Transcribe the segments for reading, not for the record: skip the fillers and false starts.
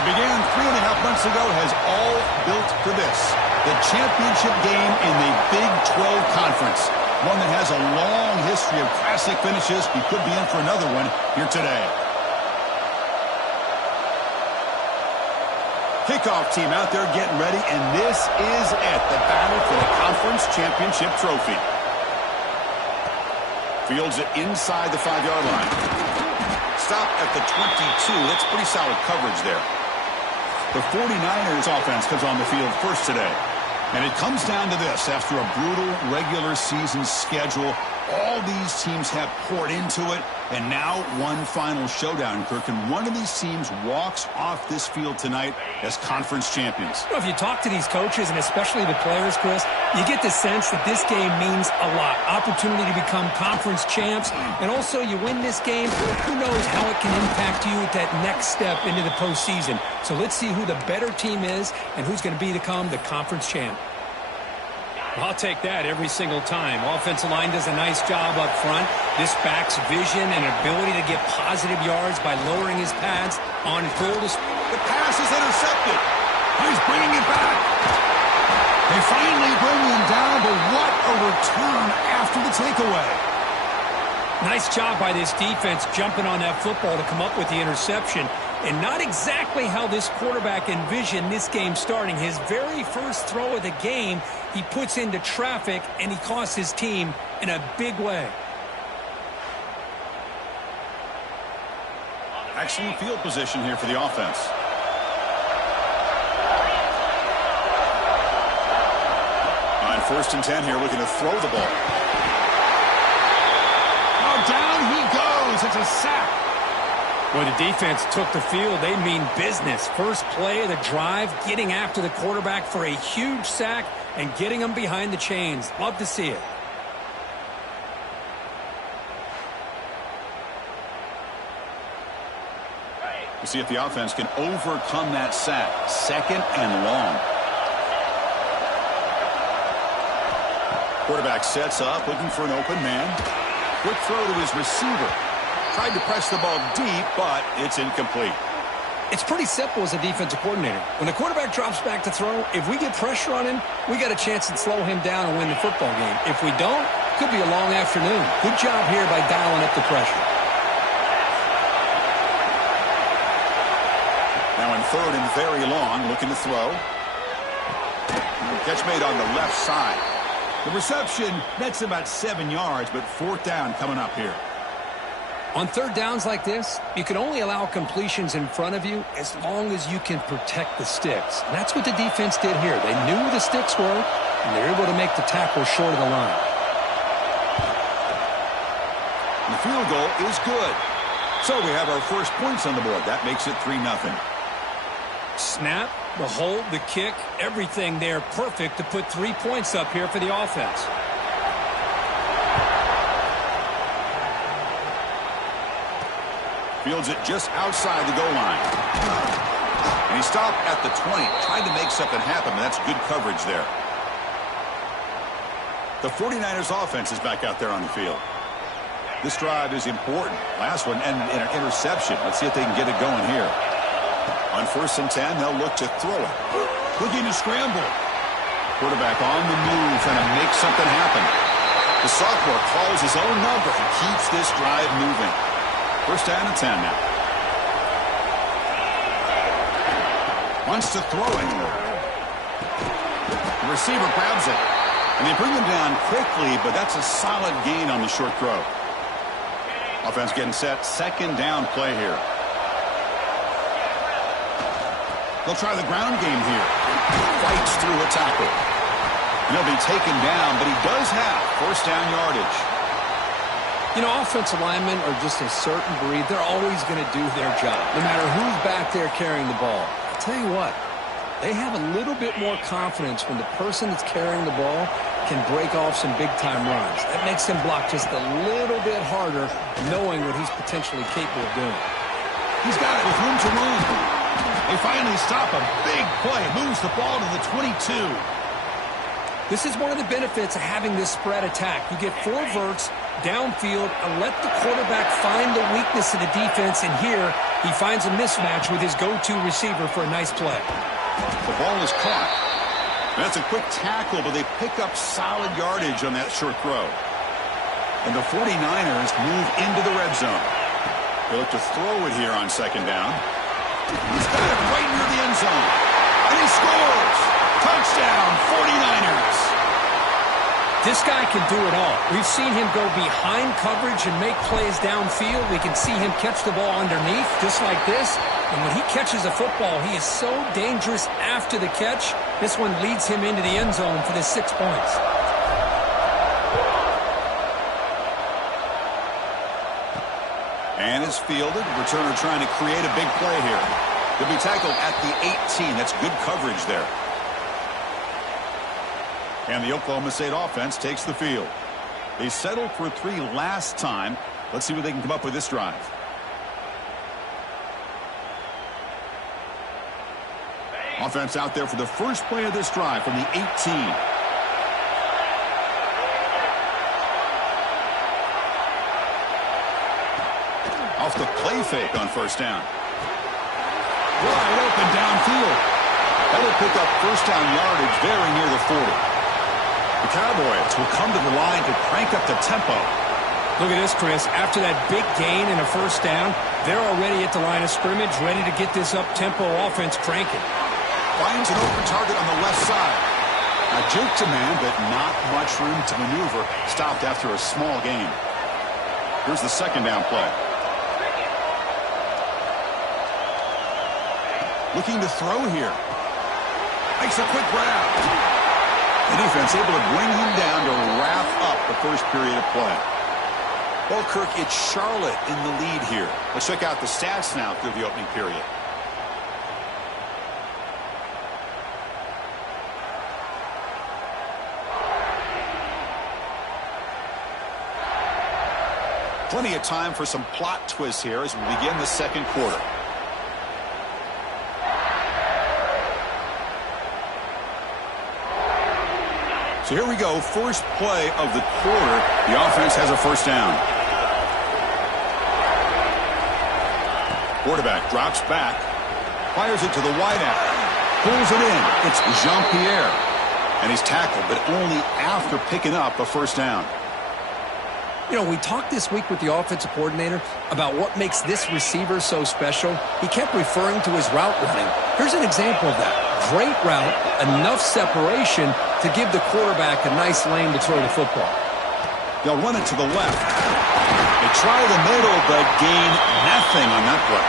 What began 3.5 months ago has all built for this. The championship game in the Big 12 Conference. One that has a long history of classic finishes. We could be in for another one here today. Kickoff team out there getting ready, and this is it. The battle for the conference championship trophy. Fields it inside the 5-yard line. Stop at the 22. That's pretty solid coverage there. The 49ers offense comes on the field first today. And it comes down to this. After a brutal regular season schedule, all these teams have poured into it. And now one final showdown, Kirk. And one of these teams walks off this field tonight as conference champions. Well, if you talk to these coaches, and especially the players, Chris, you get the sense that this game means a lot. Opportunity to become conference champs. And also, you win this game, who knows how it can impact you at that next step into the postseason. So let's see who the better team is and who's going to become the conference champ. I'll take that every single time. Offensive line does a nice job up front. This back's vision and ability to get positive yards by lowering his pads on full display. The pass is intercepted. He's bringing it back. They finally bring him down, but what a return after the takeaway. Nice job by this defense jumping on that football to come up with the interception. And not exactly how this quarterback envisioned this game starting. His very first throw of the game, he puts into traffic, and he costs his team in a big way. Excellent field position here for the offense. On 1st and 10 here, looking to throw the ball. Oh, down he goes. It's a sack. When the defense took the field, they mean business. First play of the drive, getting after the quarterback for a huge sack and getting him behind the chains. Love to see it. We'll see if the offense can overcome that sack. 2nd and long. Quarterback sets up, looking for an open man. Quick throw to his receiver. Tried to press the ball deep, but it's incomplete. It's pretty simple as a defensive coordinator. When the quarterback drops back to throw, if we get pressure on him, we got a chance to slow him down and win the football game. If we don't, it could be a long afternoon. Good job here by dialing up the pressure. Now in 3rd and very long, looking to throw. Catch made on the left side. The reception, that's about 7 yards, but 4th down coming up here. On 3rd downs like this, you can only allow completions in front of you as long as you can protect the sticks. And that's what the defense did here. They knew where the sticks were, and they were able to make the tackle short of the line. And the field goal is good. So we have our first points on the board. That makes it 3-0. Snap, the hold, the kick, everything there perfect to put 3 points up here for the offense. Fields it just outside the goal line. And he stopped at the 20, trying to make something happen, and that's good coverage there. The 49ers offense is back out there on the field. This drive is important. Last one ended in an interception. Let's see if they can get it going here. On 1st and 10, they'll look to throw it. Looking to scramble. Quarterback on the move, trying to make something happen. The sophomore calls his own number and keeps this drive moving. 1st down and 10 now. Wants to throw it. The receiver grabs it. And they bring him down quickly, but that's a solid gain on the short throw. Offense getting set. 2nd down play here. They'll try the ground game here. Fights through a tackle. And he'll be taken down, but he does have 1st down yardage. You know, offensive linemen are just a certain breed. They're always going to do their job, no matter who's back there carrying the ball. I'll tell you what, they have a little bit more confidence when the person that's carrying the ball can break off some big-time runs. That makes him block just a little bit harder, knowing what he's potentially capable of doing. He's got it with room to run. They finally stop a big play. Moves the ball to the 22. This is one of the benefits of having this spread attack. You get 4 verts downfield and let the quarterback find the weakness of the defense, and here he finds a mismatch with his go-to receiver for a nice play. The ball is caught. That's a quick tackle, but they pick up solid yardage on that short throw. And the 49ers move into the red zone. They look to throw it here on second down. He's got it right near the end zone. And he scores! Touchdown, 49ers! This guy can do it all. We've seen him go behind coverage and make plays downfield. We can see him catch the ball underneath, just like this. And when he catches a football, he is so dangerous after the catch. This one leads him into the end zone for the 6 points. And is fielded. Returner trying to create a big play here. He'll be tackled at the 18. That's good coverage there. And the Oklahoma State offense takes the field. They settled for 3 last time. Let's see what they can come up with this drive. Offense out there for the first play of this drive from the 18. Off the play fake on first down. Wide open downfield. That'll pick up first down yardage very near the 40. The Cowboys will come to the line to crank up the tempo. Look at this, Chris. After that big gain and a first down, they're already at the line of scrimmage, ready to get this up-tempo offense cranking. Finds an open target on the left side. A juke to man, but not much room to maneuver. Stopped after a small gain. Here's the second down play. Looking to throw here. Makes a quick grab. The defense able to bring him down to wrap up the first period of play. Well, Kirk, it's Charlotte in the lead here. Let's check out the stats now through the opening period. Plenty of time for some plot twists here as we begin the second quarter. So here we go, first play of the quarter. The offense has a first down. Quarterback drops back, fires it to the wideout, pulls it in. It's Jean-Pierre, and he's tackled, but only after picking up a first down. You know, we talked this week with the offensive coordinator about what makes this receiver so special. He kept referring to his route running. Here's an example of that. Great route, enough separation to give the quarterback a nice lane to throw the football. They'll run it to the left. They try the middle, but gain nothing on that play.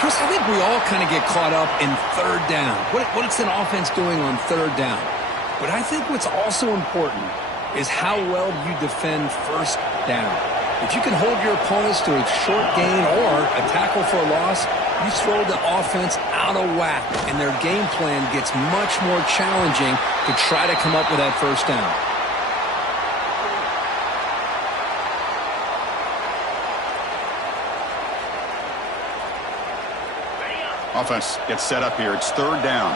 Chris, I think we all kind of get caught up in third down. What's an offense doing on third down? But I think what's also important is how well you defend first down. If you can hold your opponents to a short gain or a tackle for a loss, you throw the offense out of whack, and their game plan gets much more challenging to try to come up with that first down. Offense gets set up here. It's third down.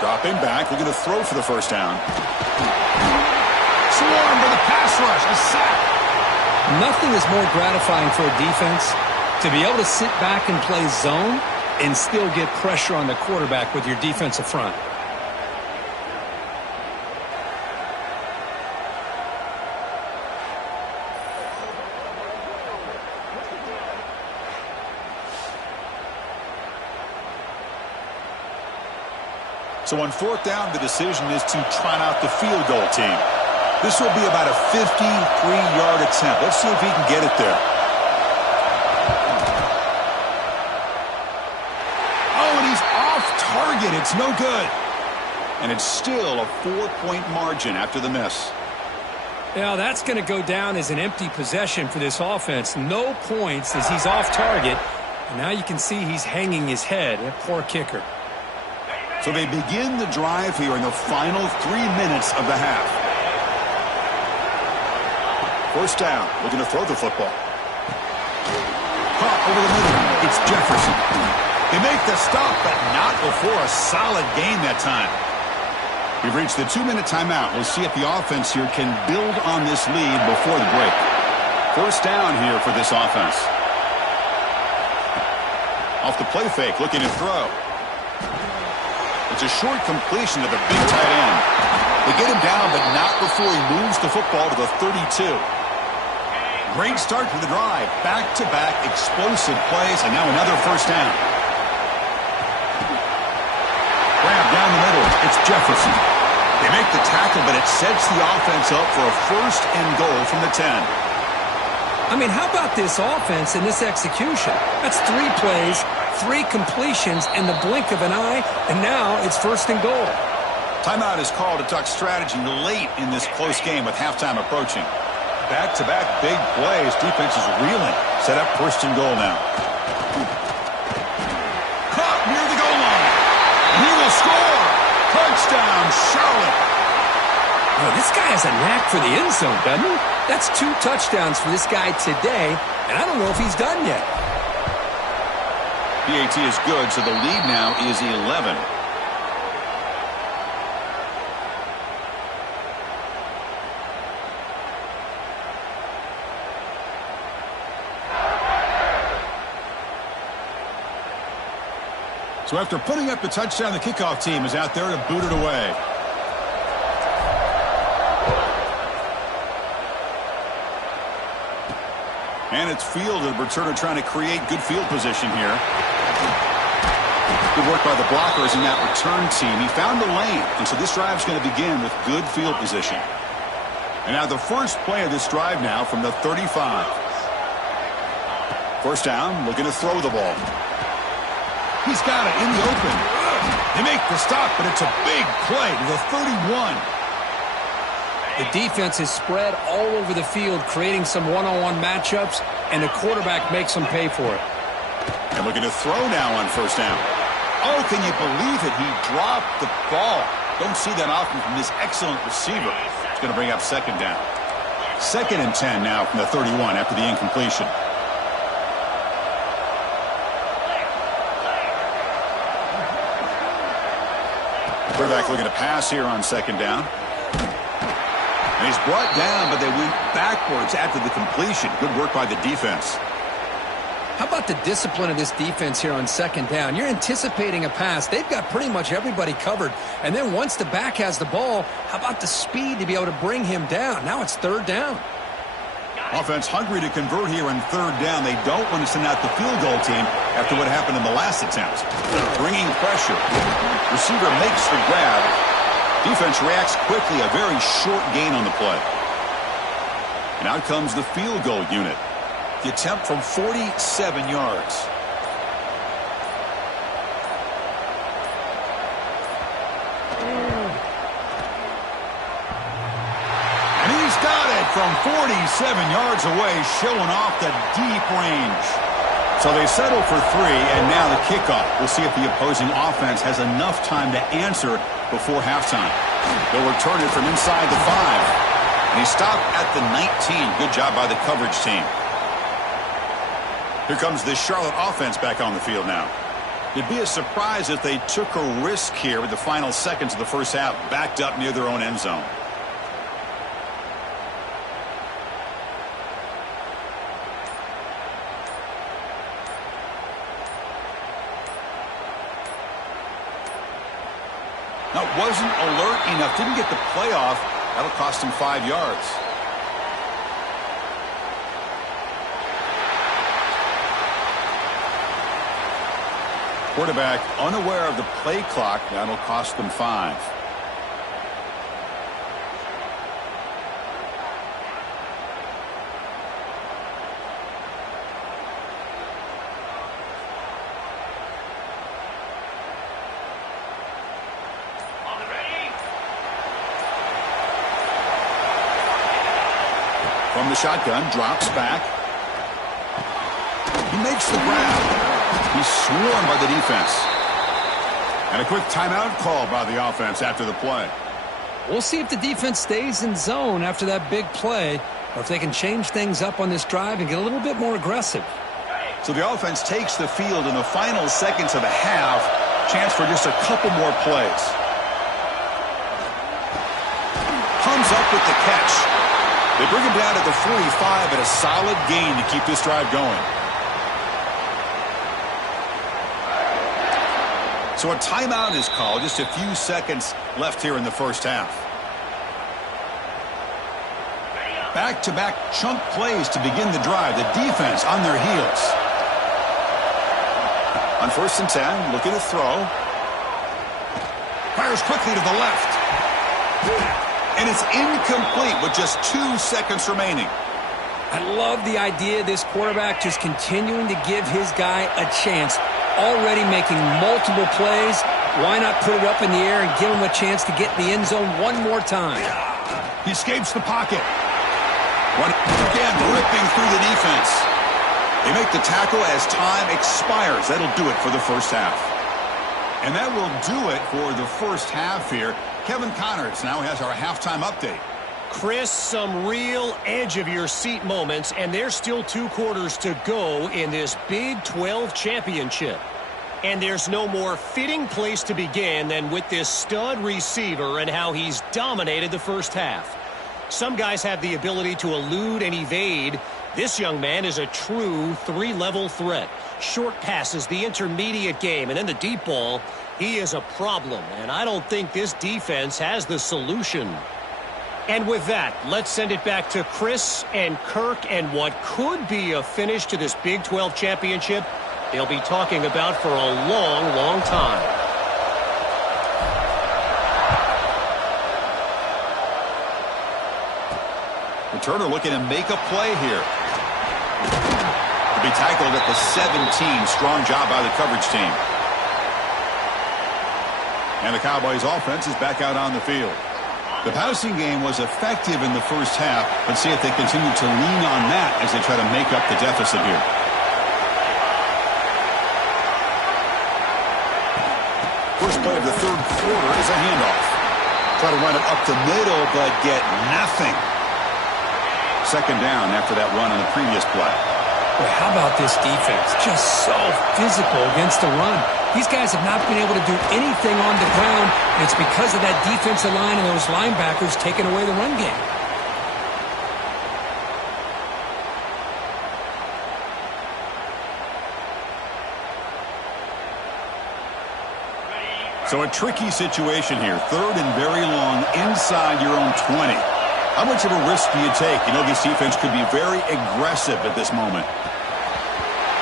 Dropping back, looking to throw for the first down. Swarmed with a pass rush, a sack. Nothing is more gratifying for a defense to be able to sit back and play zone and still get pressure on the quarterback with your defensive front. So on fourth down, the decision is to trot out the field goal team. This will be about a 53-yard attempt. Let's see if he can get it there. Oh, and he's off target. It's no good. And it's still a 4-point margin after the miss. Yeah, that's going to go down as an empty possession for this offense. No points as he's off target. And now you can see he's hanging his head. A poor kicker. So they begin the drive here in the final 3 minutes of the half. First down, looking to throw the football. Caught over the middle. It's Jefferson. They make the stop, but not before a solid gain that time. We've reached the 2-minute timeout. We'll see if the offense here can build on this lead before the break. First down here for this offense. Off the play fake, looking to throw. It's a short completion to the big tight end. They get him down, but not before he moves the football to the 32. Great start to the drive. Back-to-back explosive plays, and now another first down. Grab down the middle. It's Jefferson. They make the tackle, but it sets the offense up for a first and goal from the 10. I mean, how about this offense and this execution? That's 3 plays, 3 completions in the blink of an eye, and now it's first and goal. Timeout is called to talk strategy late in this close game with halftime approaching. Back-to-back big plays. Defense is reeling. Set up first and goal now. Caught near the goal line. He will score. Touchdown, Charlotte. Oh, this guy has a knack for the end zone, doesn't he? That's 2 touchdowns for this guy today, and I don't know if he's done yet. PAT is good, so the lead now is 11. So after putting up the touchdown, the kickoff team is out there to boot it away. And it's fielded. Returner trying to create good field position here. Good work by the blockers in that return team. He found the lane, and so this drive is going to begin with good field position. And now the first play of this drive now from the 35. First down, looking to throw the ball. He's got it in the open. They make the stop, but it's a big play to the 31. The defense is spread all over the field, creating some one-on-one matchups, and the quarterback makes them pay for it. And looking to throw now on first down. Oh, can you believe it? He dropped the ball. Don't see that often from this excellent receiver. It's going to bring up second down. 2nd and 10 now from the 31 after the incompletion. Quarterback looking to pass here on second down. And he's brought down, but they went backwards after the completion. Good work by the defense. How about the discipline of this defense here on second down? You're anticipating a pass. They've got pretty much everybody covered. And then once the back has the ball, how about the speed to be able to bring him down? Now it's third down. Offense hungry to convert here on third down. They don't want to send out the field goal team after what happened in the last attempt. Bringing pressure. Receiver makes the grab. Defense reacts quickly. A very short gain on the play. And out comes the field goal unit. The attempt from 47 yards. And he's got it from 47 yards away, showing off the deep range. So they settle for 3, and now the kickoff. We'll see if the opposing offense has enough time to answer before halftime. They'll return it from inside the 5. And he stopped at the 19. Good job by the coverage team. Here comes the Charlotte offense back on the field now. It'd be a surprise if they took a risk here with the final seconds of the first half, backed up near their own end zone. Now, wasn't alert enough, didn't get the play off. That'll cost him 5 yards. Quarterback unaware of the play clock. That'll cost them 5. From the shotgun, drops back. He makes the grab. He's swarmed by the defense. And a quick timeout call by the offense after the play. We'll see if the defense stays in zone after that big play, or if they can change things up on this drive and get a little bit more aggressive. So the offense takes the field in the final seconds of the half. Chance for just a couple more plays. Comes up with the catch. They bring him down to the 45 at a solid gain to keep this drive going. So a timeout is called. Just a few seconds left here in the first half. Back-to-back chunk plays to begin the drive. The defense on their heels. On 1st and 10, looking to throw. Fires quickly to the left. And it's incomplete with just 2 seconds remaining. I love the idea of this quarterback just continuing to give his guy a chance. Already making multiple plays. Why not put it up in the air and give him a chance to get in the end zone one more time? He escapes the pocket. Again, ripping through the defense. They make the tackle as time expires. That'll do it for the first half. And that will do it for the first half here. Kevin Connors now has our halftime update. Chris, some real edge-of-your-seat moments, and there's still 2 quarters to go in this Big 12 championship. And there's no more fitting place to begin than with this stud receiver and how he's dominated the first half. Some guys have the ability to elude and evade. This young man is a true 3-level threat. Short passes, the intermediate game, and then the deep ball. He is a problem, and I don't think this defense has the solution. And with that, let's send it back to Chris and Kirk and what could be a finish to this Big 12 championship they'll be talking about for a long, long time. Returner looking to make a play here. To be tackled at the 17. Strong job by the coverage team. And the Cowboys offense is back out on the field. The passing game was effective in the first half. Let's see if they continue to lean on that as they try to make up the deficit here. First play of the third quarter is a handoff. Try to run it up the middle, but get nothing. Second down after that run on the previous play. Boy, how about this defense? Just so physical against the run. These guys have not been able to do anything on the ground, and it's because of that defensive line and those linebackers taking away the run game. So a tricky situation here. 3rd and very long inside your own 20. How much of a risk do you take? You know this defense could be very aggressive at this moment.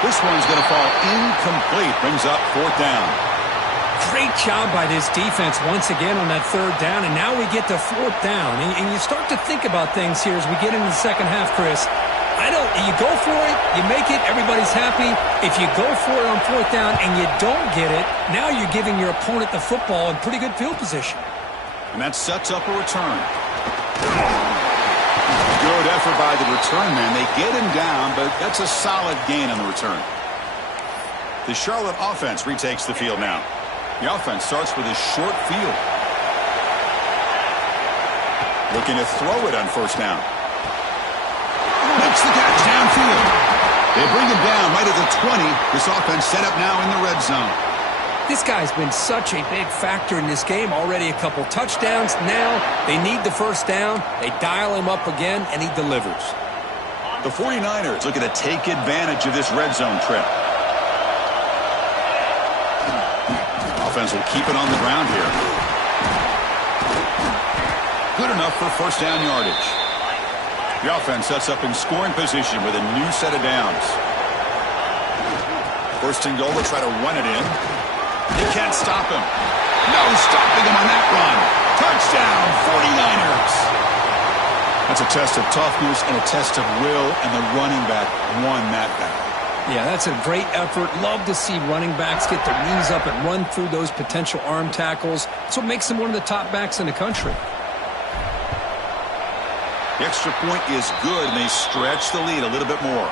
This one's going to fall incomplete. Brings up 4th down. Great job by this defense once again on that 3rd down, and now we get to 4th down. And you start to think about things here as we get into the second half, Chris. You go for it, you make it, everybody's happy. If you go for it on 4th down and you don't get it, now you're giving your opponent the football in pretty good field position. And that sets up a return. Good effort by the return man. They get him down, but that's a solid gain on the return. The Charlotte offense retakes the field now. The offense starts with a short field. Looking to throw it on 1st down. Makes the catch downfield. They bring him down right at the 20. This offense set up now in the red zone. This guy's been such a big factor in this game. Already a couple touchdowns. Now they need the 1st down. They dial him up again, and he delivers. The 49ers looking to take advantage of this red zone trip. Offense will keep it on the ground here. Good enough for 1st down yardage. The offense sets up in scoring position with a new set of downs. 1st and goal, they'll try to run it in. They can't stop him. No stopping him on that run. Touchdown, 49ers. That's a test of toughness and a test of will, and the running back won that battle. Yeah, that's a great effort. Love to see running backs get their knees up and run through those potential arm tackles. That's what makes them one of the top backs in the country. The extra point is good, and they stretch the lead a little bit more.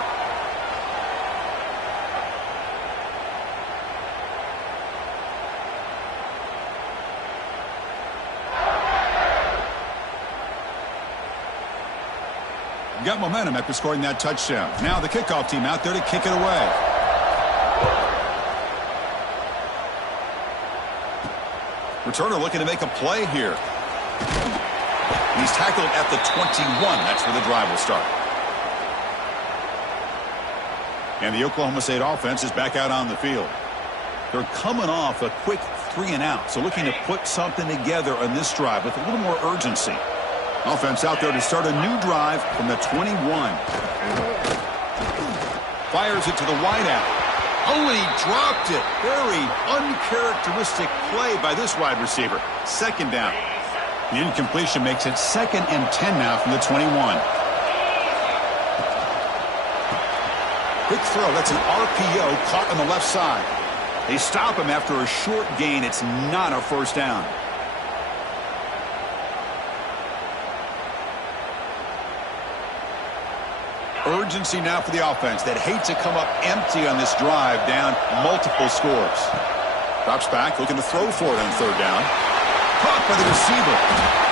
Got momentum after scoring that touchdown. Now the kickoff team out there to kick it away. Returner looking to make a play here. He's tackled at the 21. That's where the drive will start. And the Oklahoma State offense is back out on the field. They're coming off a quick 3-and-out, so looking to put something together on this drive with a little more urgency. Offense out there to start a new drive from the 21. Fires it to the wideout. Oh, and he dropped it. Very uncharacteristic play by this wide receiver. Second down. The incompletion makes it 2nd and 10 now from the 21. Quick throw. That's an RPO caught on the left side. They stop him after a short gain. It's not a first down. Urgency now for the offense that hates to come up empty on this drive, down multiple scores. Drops back, looking to throw for it on third down. Caught by the receiver.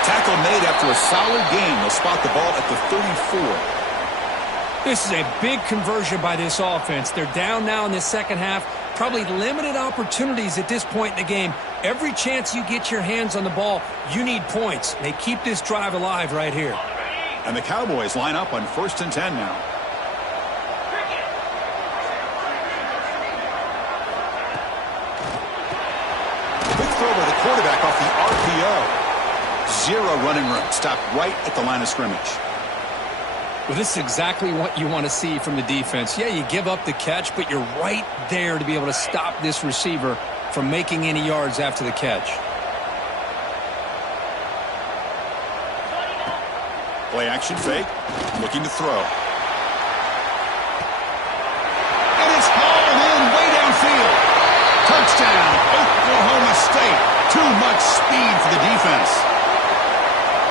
Tackle made after a solid gain. They'll spot the ball at the 34. This is a big conversion by this offense. They're down now in the second half. Probably limited opportunities at this point in the game. Every chance you get your hands on the ball, you need points. They keep this drive alive right here. And the Cowboys line up on 1st and 10 now. Quick throw by the quarterback off the RPO. Zero running room. Stopped right at the line of scrimmage. Well, this is exactly what you want to see from the defense. Yeah, you give up the catch, but you're right there to be able to stop this receiver from making any yards after the catch. Play action fake. Looking to throw. And it's hauled in way downfield. Touchdown, Oklahoma State. Too much speed for the defense.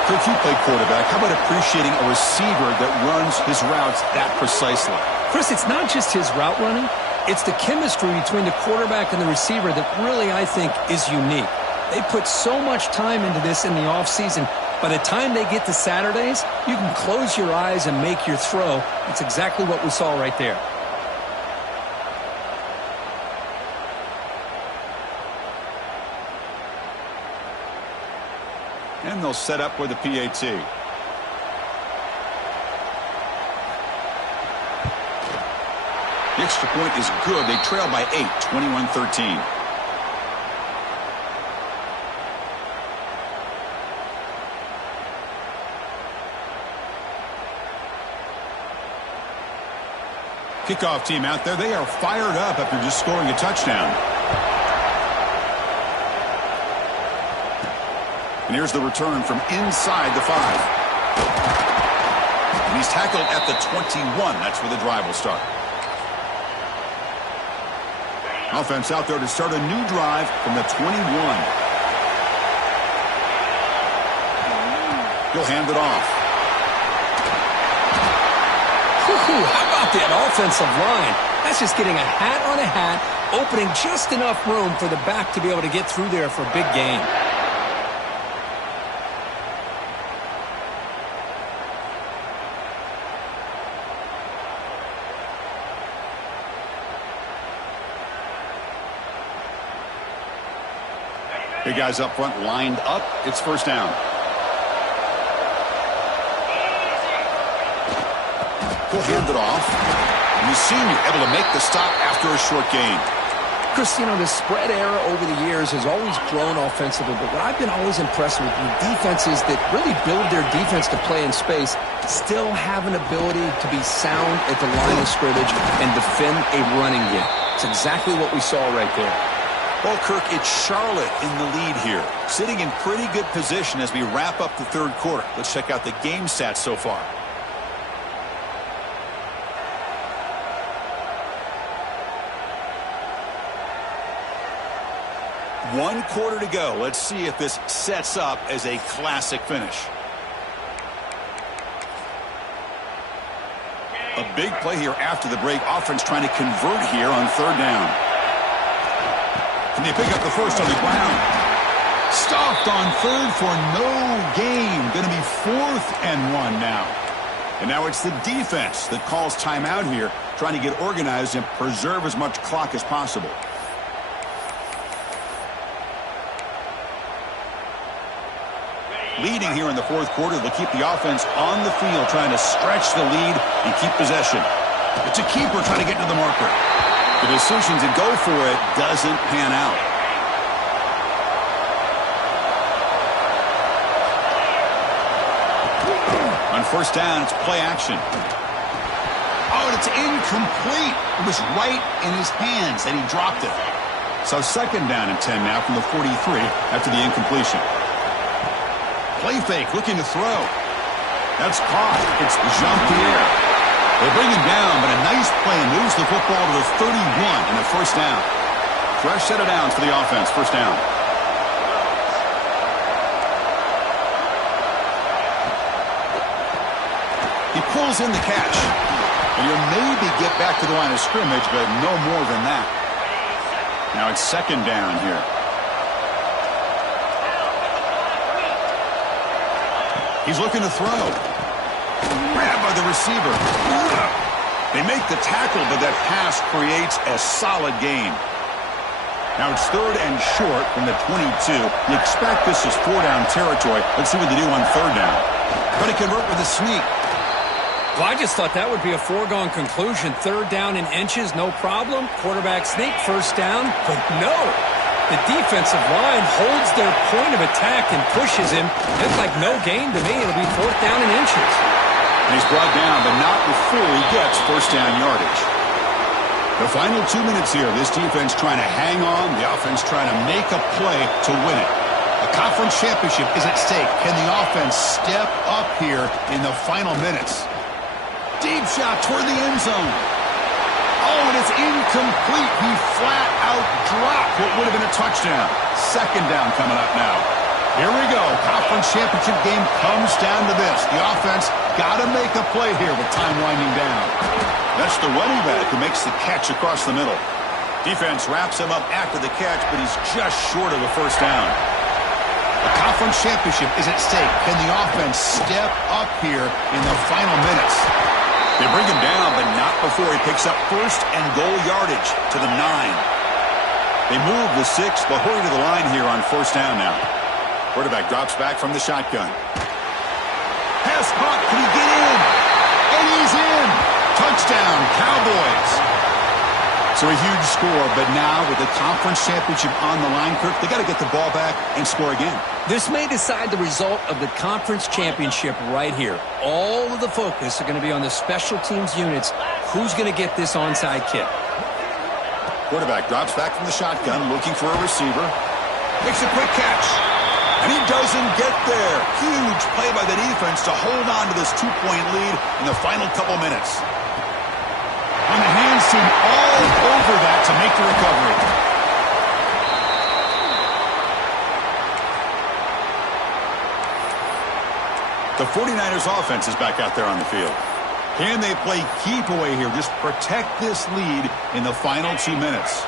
Kirk, you play quarterback. How about appreciating a receiver that runs his routes that precisely? Chris, it's not just his route running. It's the chemistry between the quarterback and the receiver that really, I think, is unique. They put so much time into this in the offseason. By the time they get to Saturdays, you can close your eyes and make your throw. That's exactly what we saw right there. And they'll set up with a PAT. The extra point is good. They trail by 8, 21-13. Kickoff team out there. They are fired up after just scoring a touchdown. And here's the return from inside the 5. And he's tackled at the 21. That's where the drive will start. Offense out there to start a new drive from the 21. He'll hand it off. How about that offensive line? That's just getting a hat on a hat, opening just enough room for the back to be able to get through there for a big gain. Big guys up front lined up. It's first down. He'll hand it off. And the senior able to make the stop after a short gain. Chris, you know, the spread era over the years has always grown offensively, but what I've been always impressed with defenses that really build their defense to play in space still have an ability to be sound at the line of scrimmage and defend a running game. It's exactly what we saw right there. Well, Kirk, it's Charlotte in the lead here, sitting in pretty good position as we wrap up the third quarter. Let's check out the game stats so far. One quarter to go. Let's see if this sets up as a classic finish. A big play here after the break. Offense trying to convert here on third down. Can they pick up the first on the ground? Stopped on third for no gain. Going to be 4th and 1 now. And now it's the defense that calls timeout here, trying to get organized and preserve as much clock as possible. leading here in the fourth quarter. They'll keep the offense on the field, trying to stretch the lead and keep possession. It's a keeper trying to get to the marker. The decision to go for it doesn't pan out. On first down, it's play action. Oh, and it's incomplete. It was right in his hands, and he dropped it. So second down and 10 now from the 43 after the incompletion. Play fake, looking to throw. That's caught. It's Jean-Pierre. They bring him down, but a nice play moves the football to the 31 and a first down. Fresh set of downs for the offense, first down. He pulls in the catch. And you'll maybe get back to the line of scrimmage, but no more than that. Now it's second down here. He's looking to throw. Grabbed by the receiver. They make the tackle, but that pass creates a solid gain. Now it's third and short from the 22. You expect this is four-down territory. Let's see what they do on third down. Going to convert with a sneak. Well, I just thought that would be a foregone conclusion. Third down in inches, no problem. Quarterback sneak, first down. But no, the defensive line holds their point of attack and pushes him. It's like no gain to me. It'll be fourth down in inches. And he's brought down, but not before he gets first down yardage. The final 2 minutes here. This defense trying to hang on. The offense trying to make a play to win it. A conference championship is at stake. Can the offense step up here in the final minutes? Deep shot toward the end zone. Oh, and it's incomplete. He flat out dropped what would have been a touchdown. Second down coming up now. Here we go. Conference championship game comes down to this. The offense got to make a play here with time winding down. That's the running back who makes the catch across the middle. Defense wraps him up after the catch, but he's just short of the first down. The conference championship is at stake. Can the offense step up here in the final minutes? They bring him down, but not before he picks up first and goal yardage to the 9. They move the 6. They'll hurry to the line here on first down now. Quarterback drops back from the shotgun. Pass caught. Can he get in? And he's in. Touchdown, Cowboys. So a huge score, but now with the conference championship on the line, Kirk, they got to get the ball back and score again. This may decide the result of the conference championship right here. All of the focus are going to be on the special teams units. Who's going to get this onside kick? Quarterback drops back from the shotgun, looking for a receiver. Makes a quick catch. And he doesn't get there. Huge play by the defense to hold on to this 2-point lead in the final couple minutes. And the hands seem all over that to make the recovery. The 49ers offense is back out there on the field. Can they play keep away here? Just protect this lead in the final 2 minutes.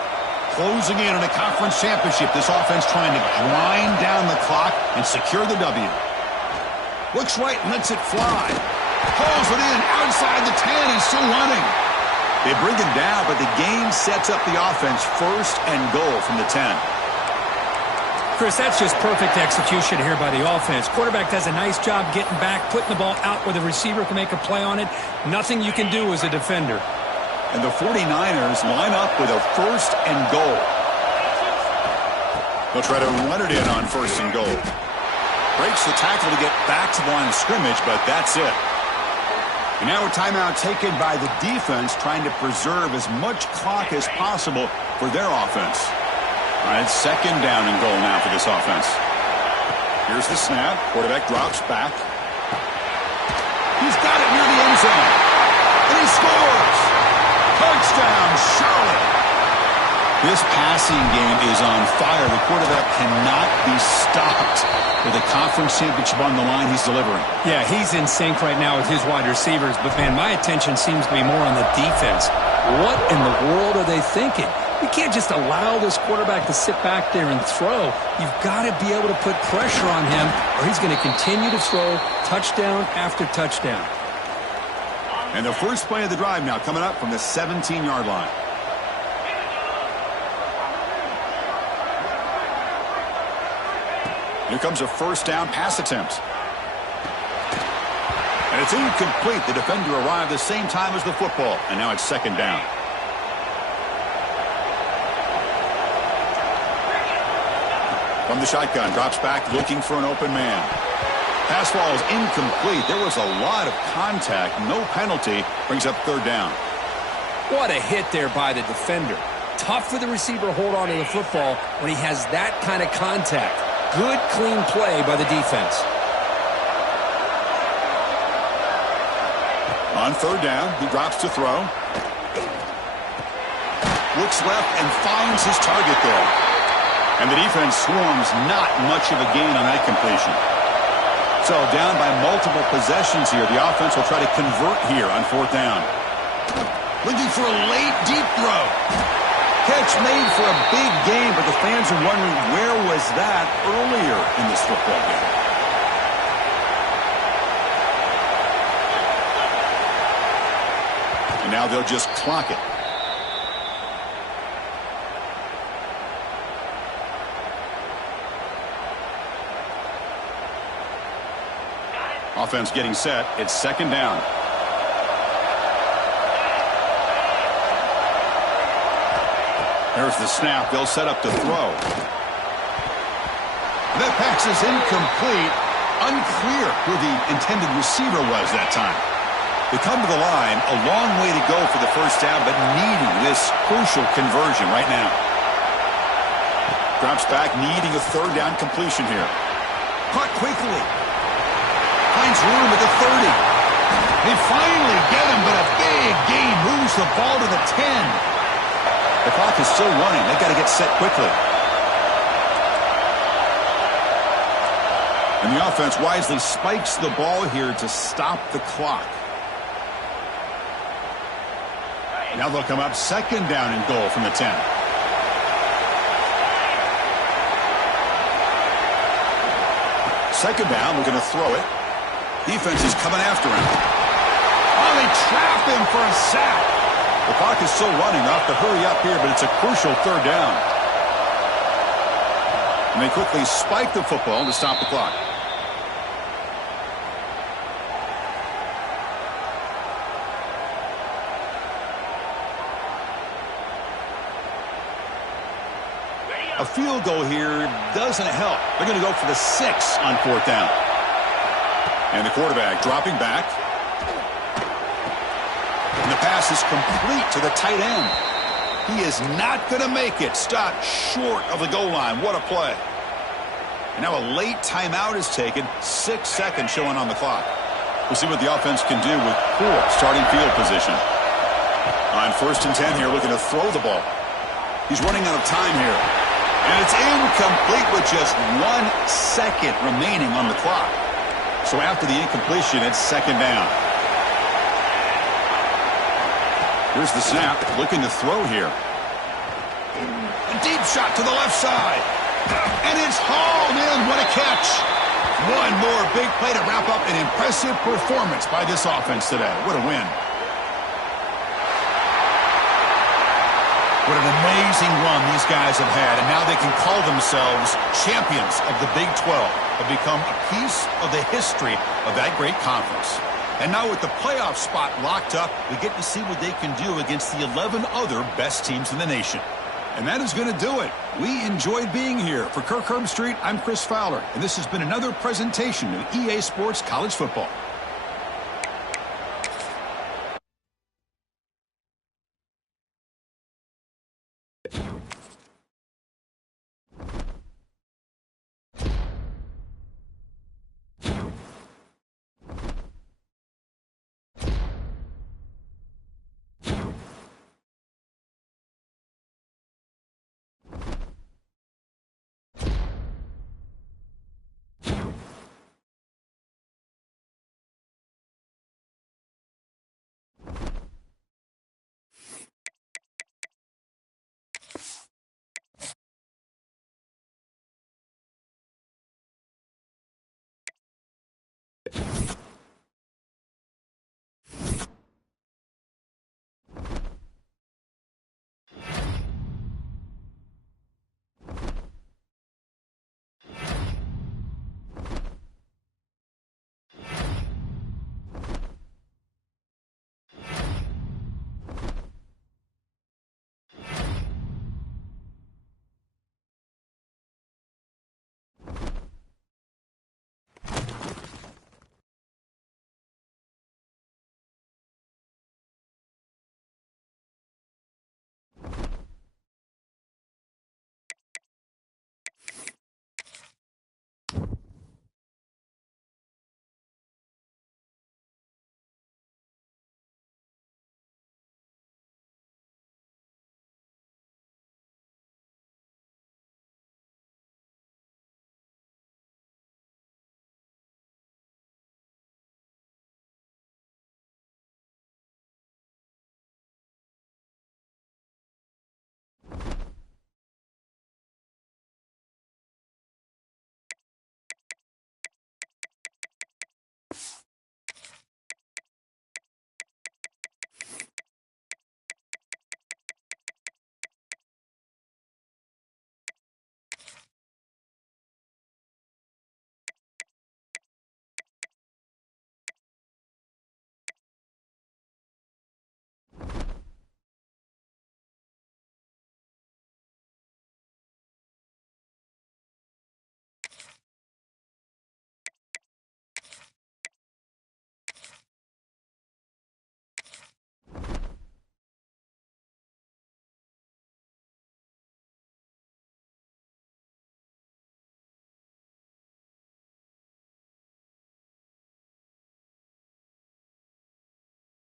Closing in on a conference championship. This offense trying to grind down the clock and secure the W. Looks right and lets it fly. Pulls it in outside the 10. He's still running. They bring him down, but the game sets up the offense first and goal from the 10. Chris, that's just perfect execution here by the offense. Quarterback does a nice job getting back, putting the ball out where the receiver can make a play on it. Nothing you can do as a defender. And the 49ers line up with a first and goal. They'll try to run it in on first and goal. Breaks the tackle to get back to the line of scrimmage, but that's it. And now a timeout taken by the defense, trying to preserve as much clock as possible for their offense. All right, second down and goal now for this offense. Here's the snap. Quarterback drops back. He's got it near the end zone. And he scores. Touchdown, Charlotte. This passing game is on fire. The quarterback cannot be stopped. With a conference championship on the line, he's delivering. Yeah, he's in sync right now with his wide receivers. But, man, my attention seems to be more on the defense. What in the world are they thinking? You can't just allow this quarterback to sit back there and throw. You've got to be able to put pressure on him, or he's going to continue to throw touchdown after touchdown. And the first play of the drive now coming up from the 17-yard line. Here comes a first down pass attempt. And it's incomplete. The defender arrived the same time as the football, and now it's second down. From the shotgun, drops back, looking for an open man. Pass ball is incomplete. There was a lot of contact. No penalty. Brings up third down. What a hit there by the defender. Tough for the receiver to hold on to the football when he has that kind of contact. Good, clean play by the defense. On third down, he drops to throw. Looks left and finds his target there. And the defense swarms, not much of a gain on that completion. So down by multiple possessions here. The offense will try to convert here on fourth down. Looking for a late deep throw. Catch made for a big game, but the fans are wondering where was that earlier in this football game. And now they'll just clock it. Offense getting set. It's second down. There's the snap. They'll set up to throw. That pass is incomplete. Unclear who the intended receiver was that time. They come to the line. A long way to go for the first down, but needing this crucial conversion right now. Drops back, needing a third down completion here. Caught quickly. Finds room at the 30. They finally get him, but a big gain moves the ball to the 10. The clock is still running. They've got to get set quickly. And the offense wisely spikes the ball here to stop the clock. Now they'll come up second down and goal from the 10. Second down, we're going to throw it. Defense is coming after him. Oh, they trap him for a sack. The clock is still running. They'll have to hurry up here, but it's a crucial third down. And they quickly spike the football to stop the clock. A field goal here doesn't help. They're going to go for the 6 on fourth down. And the quarterback dropping back. And the pass is complete to the tight end. He is not going to make it. Stopped short of the goal line. What a play. And now a late timeout is taken. 6 seconds showing on the clock. We'll see what the offense can do with poor starting field position. On first and 10 here, looking to throw the ball. He's running out of time here. And it's incomplete with just 1 second remaining on the clock. So after the incompletion, it's second down. Here's the snap, looking to throw here. A deep shot to the left side. And it's hauled in. What a catch. One more big play to wrap up an impressive performance by this offense today. What a win. What an amazing run these guys have had, and now they can call themselves champions of the Big 12, have become a piece of the history of that great conference. And now with the playoff spot locked up, we get to see what they can do against the 11 other best teams in the nation. And that is going to do it. We enjoyed being here. For Kirk Herbstreit, I'm Chris Fowler, and this has been another presentation of EA Sports College Football.